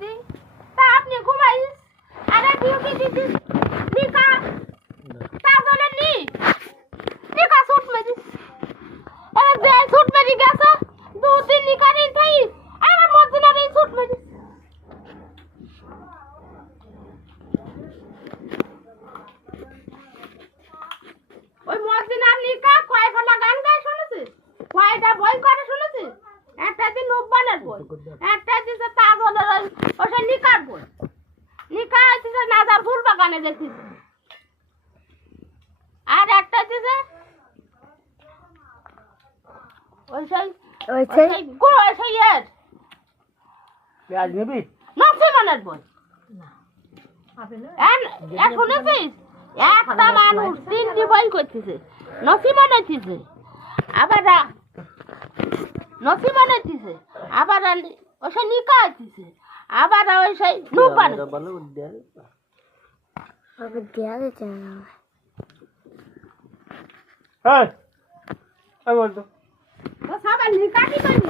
দিদি তা আপনি ঘুমাইস আরে ডিউটি দিদিস নিকা তাহলে নিকা সুট মেরি এ যে সুট মেরি গেছে দু তিন নিকা নিন থাই আমার মজনা রে সুট মেরি ওই মজনা নিকা কয় গলা গান গায় শুনেছিস কয়টা বই করে শুনেছিস একটা দিন নব্বানের বই একটা দিছে তাজলের ওই নিকার বই নিকা দিছে নাজার ফুল বাগানে দেখছিস আর একটা দিছে ওই এর পেঁয়াজ নেবি নসিমনের বই শুনেছিস একটা মানুষ তিনটি বই করতেছে নসিমন হইতেছে আবার নসিমন হইতেছে আবার ওই সেই নিকা হইতেছে আবার ওই সেই নুবান এই বলতো সবাই নিকা কি করবি